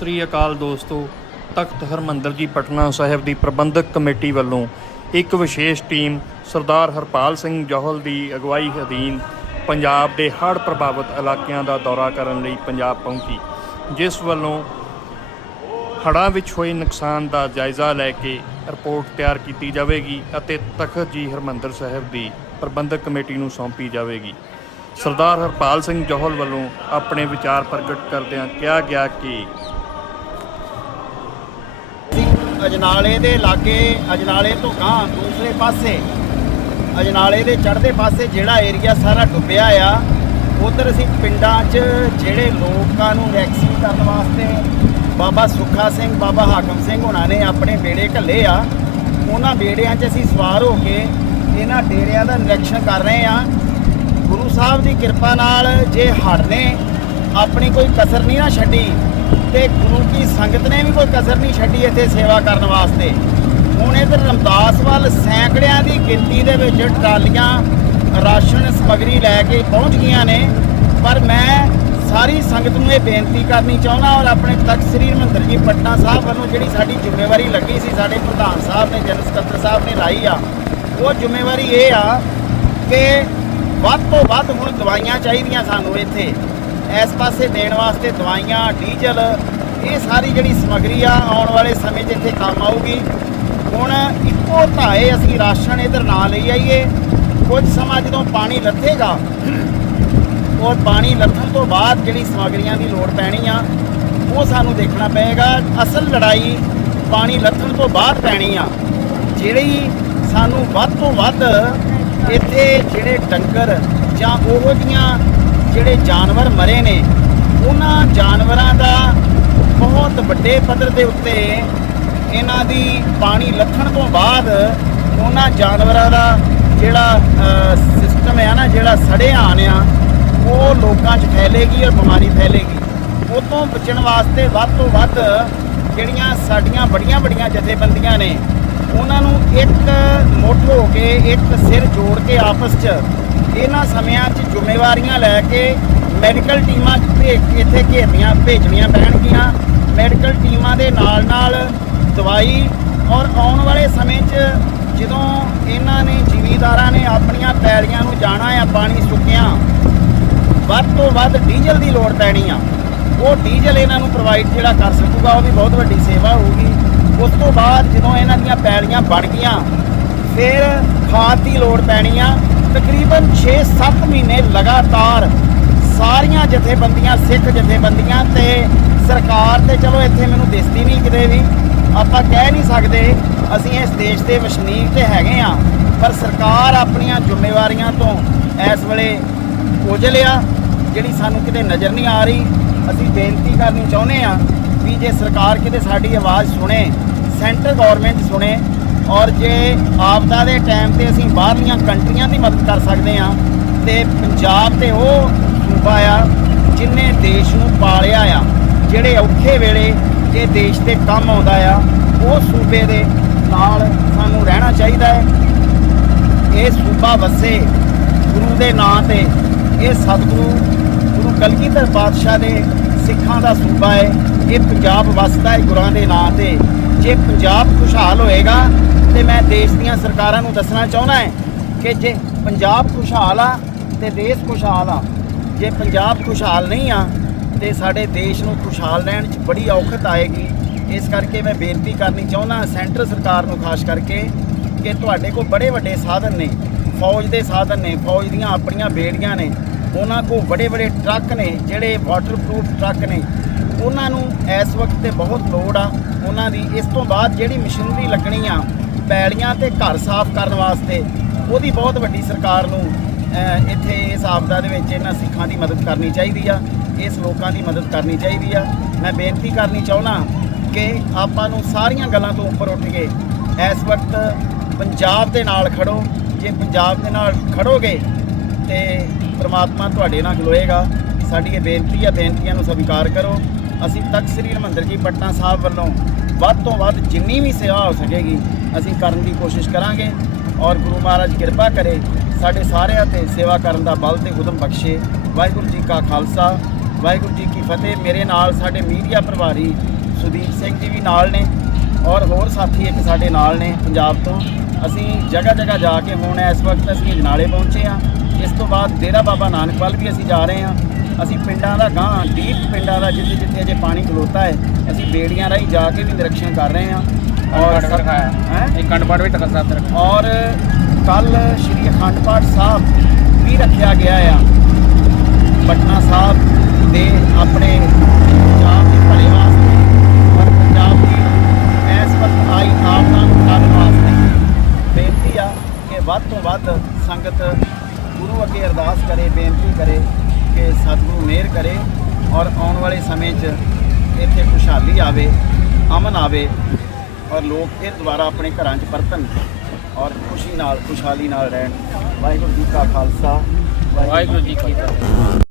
ਸ੍ਰੀ ਅਕਾਲ ਦੋਸਤੋ, ਤਖਤ ਹਰਮੰਦਰ ਜੀ ਪਟਨਾ ਸਾਹਿਬ ਦੀ ਪ੍ਰਬੰਧਕ ਕਮੇਟੀ ਵੱਲੋਂ ਇੱਕ ਵਿਸ਼ੇਸ਼ ਟੀਮ ਸਰਦਾਰ ਹਰਪਾਲ ਸਿੰਘ ਜੋਹਲ ਦੀ ਅਗਵਾਈ ਅਧੀਨ ਪੰਜਾਬ ਦੇ ਹੜ੍ਹ ਪ੍ਰਭਾਵਿਤ ਇਲਾਕਿਆਂ ਦਾ ਦੌਰਾ ਕਰਨ ਲਈ ਪੰਜਾਬ ਪਹੁੰਚੀ, ਜਿਸ ਵੱਲੋਂ ਹੜ੍ਹਾਂ ਵਿੱਚ ਹੋਏ ਨੁਕਸਾਨ ਦਾ ਜਾਇਜ਼ਾ ਲੈ ਕੇ ਰਿਪੋਰਟ ਤਿਆਰ ਕੀਤੀ ਜਾਵੇਗੀ ਅਤੇ ਤਖਤ ਜੀ ਹਰਮੰਦਰ ਸਾਹਿਬ ਦੀ ਪ੍ਰਬੰਧਕ ਕਮੇਟੀ ਨੂੰ ਸੌਂਪੀ ਜਾਵੇਗੀ। ਸਰਦਾਰ ਹਰਪਾਲ ਸਿੰਘ ਜੋਹਲ ਵੱਲੋਂ ਆਪਣੇ ਵਿਚਾਰ ਪ੍ਰਗਟ ਕਰਦਿਆਂ ਕਿਹਾ ਗਿਆ ਕਿ ਅਜਨਾਲੇ ਦੇ ਲਾਗੇ, ਅਜਨਾਲੇ ਤੋਂ ਗਾਂ ਦੂਸਰੇ ਪਾਸੇ, ਅਜਨਾਲੇ ਦੇ ਚੜ੍ਹਦੇ ਪਾਸੇ ਜਿਹੜਾ ਏਰੀਆ ਸਾਰਾ ਡੁੱਬਿਆ ਆ, ਉਧਰ ਅਸੀਂ ਪਿੰਡਾਂ 'ਚ ਜਿਹੜੇ ਲੋਕਾਂ ਨੂੰ ਵੈਕਸੀਨ ਕਰਨ ਵਾਸਤੇ ਬਾਬਾ ਸੁੱਖਾ ਸਿੰਘ, ਬਾਬਾ ਹਾਕਮ ਸਿੰਘ ਉਹਨਾਂ ਨੇ ਆਪਣੇ ਬੇੜੇ ਘੱਲੇ ਆ, ਉਹਨਾਂ ਬੇੜਿਆਂ 'ਚ ਅਸੀਂ ਸਵਾਰ ਹੋ ਕੇ ਇਹਨਾਂ ਡੇਰਿਆਂ ਦਾ ਨਿਰੀਖਣ ਕਰ ਰਹੇ ਆ ਗੁਰੂ ਸਾਹਿਬ ਦੀ ਕਿਰਪਾ ਨਾਲ ਜੇ ਹੜ੍ਹ ਨੇ ਆਪਣੀ ਕੋਈ ਕਸਰ ਨਹੀਂ ਨਾ ਛੱਡੀ ਤੇ ਗੁਰੂ ਕੀ ਸੰਗਤ ਨੇ ਵੀ ਕੋਈ ਕਸਰ ਨਹੀਂ ਛੱਡੀ ਇੱਥੇ ਸੇਵਾ ਕਰਨ ਵਾਸਤੇ। ਹੁਣ ਇਧਰ ਰਮਦਾਸ ਵੱਲ ਸੈਂਕੜਿਆਂ ਦੀ ਗਿਣਤੀ ਦੇ ਵਿੱਚ ਟਰਾਲੀਆਂ ਰਾਸ਼ਨ ਸਮਗਰੀ ਲੈ ਕੇ ਪਹੁੰਚ ਗਈਆਂ ਨੇ। ਪਰ ਮੈਂ ਸਾਰੀ ਸੰਗਤ ਨੂੰ ਇਹ ਬੇਨਤੀ ਕਰਨੀ ਚਾਹੁੰਦਾ ਔਰ ਆਪਣੇ ਤਖਤ ਸ੍ਰੀ ਹਰਿਮੰਦਰ ਜੀ ਪਟਨਾ ਸਾਹਿਬ ਵੱਲੋਂ ਜਿਹੜੀ ਸਾਡੀ ਜ਼ਿੰਮੇਵਾਰੀ ਲੱਗੀ ਸੀ, ਸਾਡੇ ਪ੍ਰਧਾਨ ਸਾਹਿਬ ਨੇ, ਜਨਰਲ ਸਕੱਤਰ ਸਾਹਿਬ ਨੇ ਲਾਈ ਆ, ਉਹ ਜ਼ਿੰਮੇਵਾਰੀ ਇਹ ਆ ਕਿ ਵੱਧ ਤੋਂ ਵੱਧ ਹੁਣ ਦਵਾਈਆਂ ਚਾਹੀਦੀਆਂ ਸਾਨੂੰ ਇੱਥੇ। ਇਸ ਪਾਸੇ ਦੇਣ ਵਾਸਤੇ ਦਵਾਈਆਂ, ਡੀਜ਼ਲ, ਇਹ ਸਾਰੀ ਜਿਹੜੀ ਸਮਗਰੀ ਆ, ਆਉਣ ਵਾਲੇ ਸਮੇਂ 'ਚ ਇੱਥੇ ਕੰਮ ਆਊਗੀ। ਹੁਣ ਇੱਕੋ ਧਾਏ ਅਸੀਂ ਰਾਸ਼ਨ ਇਧਰ ਨਾ ਲਈ ਆਈਏ। ਕੁਝ ਸਮਾਂ ਜਦੋਂ ਪਾਣੀ ਲੱਥੇਗਾ, ਔਰ ਪਾਣੀ ਲੱਥਣ ਤੋਂ ਬਾਅਦ ਜਿਹੜੀ ਸਮਗਰੀਆਂ ਦੀ ਲੋੜ ਪੈਣੀ ਆ, ਉਹ ਸਾਨੂੰ ਦੇਖਣਾ ਪਏਗਾ। ਅਸਲ ਲੜਾਈ ਪਾਣੀ ਲੱਥਣ ਤੋਂ ਬਾਅਦ ਪੈਣੀ ਆ। ਜਿਹੜੀ ਸਾਨੂੰ ਵੱਧ ਤੋਂ ਵੱਧ ਇੱਥੇ ਜਿਹੜੇ ਡੰਗਰ ਜਾਂ ਉਹੋ ਜੀਆਂ ਜਿਹੜੇ ਜਾਨਵਰ ਮਰੇ ਨੇ, ਉਹਨਾਂ ਜਾਨਵਰਾਂ ਦਾ ਬਹੁਤ ਵੱਡੇ ਪੱਧਰ ਦੇ ਉੱਤੇ ਇਹਨਾਂ ਦੀ ਪਾਣੀ ਲੱਥਣ ਤੋਂ ਬਾਅਦ ਉਹਨਾਂ ਜਾਨਵਰਾਂ ਦਾ ਜਿਹੜਾ ਸਿਸਟਮ ਹੈ ਨਾ, ਜਿਹੜਾ ਸੜੇ ਆਣ ਆ, ਉਹ ਲੋਕਾਂ 'ਚ ਫੈਲੇਗੀ ਔਰ ਬਿਮਾਰੀ ਫੈਲੇਗੀ। ਉਹ ਤੋਂ ਬਚਣ ਵਾਸਤੇ ਵੱਧ ਤੋਂ ਵੱਧ ਜਿਹੜੀਆਂ ਸਾਡੀਆਂ ਬੜੀਆਂ ਬੜੀਆਂ ਜਥੇਬੰਦੀਆਂ ਨੇ, ਉਹਨਾਂ ਨੂੰ ਇੱਕ ਮੁੱਠ ਹੋ ਕੇ, ਇੱਕ ਸਿਰ ਜੋੜ ਕੇ ਆਪਸ 'ਚ ਇਹਨਾਂ ਸਮਿਆਂ 'ਚ ਜ਼ਿੰਮੇਵਾਰੀਆਂ ਲੈ ਕੇ ਮੈਡੀਕਲ ਟੀਮਾਂ ਭੇਜ ਇੱਥੇ ਘੇਰਨੀਆਂ, ਭੇਜਣੀਆਂ ਪੈਣਗੀਆਂ। ਮੈਡੀਕਲ ਟੀਮਾਂ ਦੇ ਨਾਲ ਨਾਲ ਦਵਾਈ ਔਰ ਆਉਣ ਵਾਲੇ ਸਮੇਂ 'ਚ ਜਦੋਂ ਇਹਨਾਂ ਨੇ ਜ਼ਿਮੀਦਾਰਾਂ ਨੇ ਆਪਣੀਆਂ ਪੈਲੀਆਂ ਨੂੰ ਜਾਣਾ ਆ, ਪਾਣੀ ਸੁੱਕਿਆ, ਵੱਧ ਤੋਂ ਵੱਧ ਡੀਜ਼ਲ ਦੀ ਲੋੜ ਪੈਣੀ ਆ। ਉਹ ਡੀਜ਼ਲ ਇਹਨਾਂ ਨੂੰ ਪ੍ਰੋਵਾਈਡ ਜਿਹੜਾ ਕਰ ਸਕੂਗਾ, ਉਹ ਵੀ ਬਹੁਤ ਵੱਡੀ ਸੇਵਾ ਹੋਊਗੀ। ਉਸ ਤੋਂ ਬਾਅਦ ਜਦੋਂ ਇਹਨਾਂ ਦੀਆਂ ਪੈਲੀਆਂ ਬਣ ਗਈਆਂ, ਫਿਰ ਖਾਦ ਦੀ ਲੋੜ ਪੈਣੀ ਆ। ਤਕਰੀਬਨ 6-7 ਮਹੀਨੇ ਲਗਾਤਾਰ ਸਾਰੀਆਂ ਜਥੇਬੰਦੀਆਂ, ਸਿੱਖ ਜਥੇਬੰਦੀਆਂ ਤੇ ਸਰਕਾਰ ਤੇ ਚਲੋ ਇੱਥੇ ਮੈਨੂੰ ਦਿਸਦੀ ਨਹੀਂ ਕਿਤੇ ਵੀ। ਆਪਾਂ ਕਹਿ ਨਹੀਂ ਸਕਦੇ, ਅਸੀਂ ਇਸ ਦੇਸ਼ ਦੇ ਵਸਨੀਕ ਤੇ ਹੈਗੇ ਆ ਪਰ ਸਰਕਾਰ ਆਪਣੀਆਂ ਜ਼ਿੰਮੇਵਾਰੀਆਂ ਤੋਂ ਇਸ ਵੇਲੇ ਉਜਲ ਆ ਜਿਹੜੀ ਸਾਨੂੰ ਕਿਤੇ ਨਜ਼ਰ ਨਹੀਂ ਆ ਰਹੀ। ਅਸੀਂ ਬੇਨਤੀ ਕਰਨੀ ਚਾਹੁੰਦੇ ਆ ਵੀ ਜੇ ਸਰਕਾਰ ਕਿਤੇ ਸਾਡੀ ਆਵਾਜ਼ ਸੁਣੇ, ਸੈਂਟਰ ਗਵਰਨਮੈਂਟ ਸੁਣੇ ਔਰ ਜੇ ਆਪਦਾ ਦੇ ਟਾਈਮ ਤੇ ਅਸੀਂ ਬਾਹਰਲੀਆਂ ਕੰਟਰੀਆਂ ਦੀ ਮਦਦ ਕਰ ਸਕਦੇ ਆ ਤੇ ਪੰਜਾਬ ਤੇ ਉਹ ਸੂਬਾ ਆ ਜਿਨੇ ਦੇਸ਼ ਨੂੰ ਪਾਲਿਆ ਆ, ਜਿਹੜੇ ਔਖੇ ਵੇਲੇ ਇਹ ਦੇਸ਼ ਤੇ ਕੰਮ ਆਉਂਦਾ ਆ, ਉਹ ਸੂਬੇ ਦੇ ਨਾਲ ਸਾਨੂੰ ਰਹਿਣਾ ਚਾਹੀਦਾ ਹੈ। ਇਹ ਸੂਬਾ ਵਸੇ ਗੁਰੂ ਦੇ ਨਾਂ ਤੇ, ਇਹ ਸਤਿਗੁਰੂ ਗੁਰੂ ਕਲਗੀਧਰ ਪਾਤਸ਼ਾਹ ਦੇ ਸਿੱਖਾਂ ਦਾ ਸੂਬਾ ਹੈ, ਇਹ ਪੰਜਾਬ ਵਸਦਾ ਹੈ ਗੁਰਾਂ ਦੇ ਨਾਂ ਤੇ। ਜੇ ਪੰਜਾਬ ਖੁਸ਼ਹਾਲ ਹੋਏਗਾ ਤੇ ਮੈਂ ਦੇਸ਼ ਦੀਆਂ ਸਰਕਾਰਾਂ ਨੂੰ ਦੱਸਣਾ ਚਾਹੁੰਦਾ ਹਾਂ ਕਿ ਜੇ ਪੰਜਾਬ ਖੁਸ਼ਹਾਲ ਆ ਤੇ ਦੇਸ਼ ਖੁਸ਼ਹਾਲ ਆ, ਜੇ ਪੰਜਾਬ ਖੁਸ਼ਹਾਲ ਨਹੀਂ ਆ ਤੇ ਸਾਡੇ ਦੇਸ਼ ਨੂੰ ਖੁਸ਼ਹਾਲ ਰਹਿਣ 'ਚ ਬੜੀ ਔਖਤ ਆਏਗੀ। ਇਸ ਕਰਕੇ ਮੈਂ ਬੇਨਤੀ ਕਰਨੀ ਚਾਹੁੰਦਾ ਸੈਂਟਰ ਸਰਕਾਰ ਨੂੰ ਖਾਸ ਕਰਕੇ ਕਿ ਤੁਹਾਡੇ ਕੋਲ ਬੜੇ ਵੱਡੇ ਸਾਧਨ ਨੇ, ਫੌਜ ਦੇ ਸਾਧਨ ਨੇ, ਫੌਜ ਦੀਆਂ ਆਪਣੀਆਂ ਬੇੜੀਆਂ ਨੇ, ਉਹਨਾਂ ਕੋਲ ਬੜੇ ਬੜੇ ਟਰੱਕ ਨੇ ਜਿਹੜੇ ਵਾਟਰਪ੍ਰੂਫ ਟਰੱਕ ਨੇ। ਉਹਨਾਂ ਨੂੰ ਇਸ ਵਕਤ ਤੇ ਬਹੁਤ ਲੋੜ ਆ। ਉਹਨਾਂ ਦੀ ਇਸ ਤੋਂ ਬਾਅਦ ਜਿਹੜੀ ਮਸ਼ੀਨਰੀ ਲੱਗਣੀ ਆ ਪੈਲੀਆਂ ਤੇ ਘਰ ਸਾਫ਼ ਕਰਨ ਵਾਸਤੇ, ਉਹਦੀ ਬਹੁਤ ਵੱਡੀ ਸਰਕਾਰ ਨੂੰ ਇੱਥੇ ਇਸ ਆਪਦਾ ਦੇ ਵਿੱਚ ਇਹਨਾਂ ਸਿੱਖਾਂ ਦੀ ਮਦਦ ਕਰਨੀ ਚਾਹੀਦੀ ਆ, ਇਸ ਲੋਕਾਂ ਦੀ ਮਦਦ ਕਰਨੀ ਚਾਹੀਦੀ ਆ। ਮੈਂ ਬੇਨਤੀ ਕਰਨੀ ਚਾਹੁੰਦਾ ਕਿ ਆਪਾਂ ਨੂੰ ਸਾਰੀਆਂ ਗੱਲਾਂ ਤੋਂ ਉੱਪਰ ਉੱਠ ਕੇ ਇਸ ਵਕਤ ਪੰਜਾਬ ਦੇ ਨਾਲ ਖੜੋ। ਜੇ ਪੰਜਾਬ ਦੇ ਨਾਲ ਖੜੋਗੇ ਤੇ ਪ੍ਰਮਾਤਮਾ ਤੁਹਾਡੇ ਨਾਲ ਖਲੋਏਗਾ। ਸਾਡੀ ਇਹ ਬੇਨਤੀ ਆ, ਬੇਨਤੀਆਂ ਨੂੰ ਸਵੀਕਾਰ ਕਰੋ। ਅਸੀਂ ਤਖਤ ਸ੍ਰੀ ਹਰਿਮੰਦਰ ਜੀ ਪਟਨਾ ਸਾਹਿਬ ਵੱਲੋਂ ਵੱਧ ਤੋਂ ਵੱਧ ਜਿੰਨੀ ਵੀ ਸੇਵਾ ਹੋ ਸਕੇਗੀ, ਅਸੀਂ ਕਰਨ ਦੀ ਕੋਸ਼ਿਸ਼ ਕਰਾਂਗੇ ਔਰ ਗੁਰੂ ਮਹਾਰਾਜ ਕਿਰਪਾ ਕਰੇ ਸਾਡੇ ਸਾਰਿਆਂ ਤੇ ਸੇਵਾ ਕਰਨ ਦਾ ਬਲ ਤੇ ਉਦਮ ਬਖਸ਼ੇ। ਵਾਹਿਗੁਰੂ ਜੀ ਕਾ ਖਾਲਸਾ, ਵਾਹਿਗੁਰੂ ਜੀ ਕੀ ਫਤਿਹ। ਮੇਰੇ ਨਾਲ ਸਾਡੇ ਮੀਡੀਆ ਪ੍ਰਭਾਰੀ ਸੁਦੀਪ ਸਿੰਘ ਜੀ ਵੀ ਨਾਲ ਨੇ ਔਰ ਹੋਰ ਸਾਥੀ ਇੱਕ ਸਾਡੇ ਨਾਲ ਨੇ ਪੰਜਾਬ ਤੋਂ। ਅਸੀਂ ਜਗ੍ਹਾ ਜਗ੍ਹਾ ਜਾ ਕੇ ਹੁਣ ਇਸ ਵਕਤ ਅਸੀਂ ਅਜਨਾਲੇ ਪਹੁੰਚੇ ਆ ਇਸ ਤੋਂ ਬਾਅਦ ਡੇਰਾ ਬਾਬਾ ਨਾਨਕ ਵੱਲ ਵੀ ਅਸੀਂ ਜਾ ਰਹੇ ਹਾਂ। ਅਸੀਂ ਪਿੰਡਾਂ ਦਾ ਗਾਂ ਡੀਪ ਪਿੰਡਾਂ ਦਾ ਜਿੱਥੇ ਜਿੱਥੇ ਅਜੇ ਪਾਣੀ ਖਲੋਤਾ ਹੈ ਅਸੀਂ ਬੇੜੀਆਂ ਰਾਹੀਂ ਜਾ ਕੇ ਵੀ ਨਿਰੀਖਣ ਕਰ ਰਹੇ ਹਾਂ। ਔਰ ਸਭ- ਹੈਂ? ਇੱਕ ਕੰਡ ਪਾਠ ਵੀ ਸਾਹਿਬ ਤੇ ਰੱਖਿਆ ਔਰ ਕੱਲ ਸ਼੍ਰੀ ਅਖੰਡ ਪਾਠ ਸਾਹਿਬ ਵੀ ਰੱਖਿਆ ਗਿਆ ਆ। ਪਟਨਾ ਸਾਹਿਬ ਦੇ ਆਪਣੇ ਪੰਜਾਬ ਦੇ ਭਲੇ ਵਾਸਤੇ ਔਰ ਪੰਜਾਬ ਦੀ ਇਸ ਵਕਤ ਆਈ ਆਪਦਾ ਨੂੰ ਕਰਨ ਵਾਸਤੇ ਬੇਨਤੀ ਆ ਕਿ ਵੱਧ ਤੋਂ ਵੱਧ ਸੰਗਤ ਗੁਰੂ ਅੱਗੇ ਅਰਦਾਸ ਕਰੇ ਬੇਨਤੀ ਕਰੇ ਕਿ ਸਤਿਗੁਰੂ ਮਿਹਰ ਕਰੇ ਔਰ ਆਉਣ ਵਾਲੇ ਸਮੇਂ 'ਚ ਇੱਥੇ ਖੁਸ਼ਹਾਲੀ ਆਵੇ, ਅਮਨ ਆਵੇ ਔਰ ਲੋਕ ਫਿਰ ਦੁਬਾਰਾ ਆਪਣੇ ਘਰਾਂ 'ਚ ਪਰਤਣ ਔਰ ਖੁਸ਼ੀ ਨਾਲ, ਖੁਸ਼ਹਾਲੀ ਨਾਲ ਰਹਿਣ। ਵਾਹਿਗੁਰੂ ਜੀ ਕਾ ਖਾਲਸਾ, ਵਾਹਿਗੁਰੂ ਜੀ ਕੀ ਫਤਿਹ।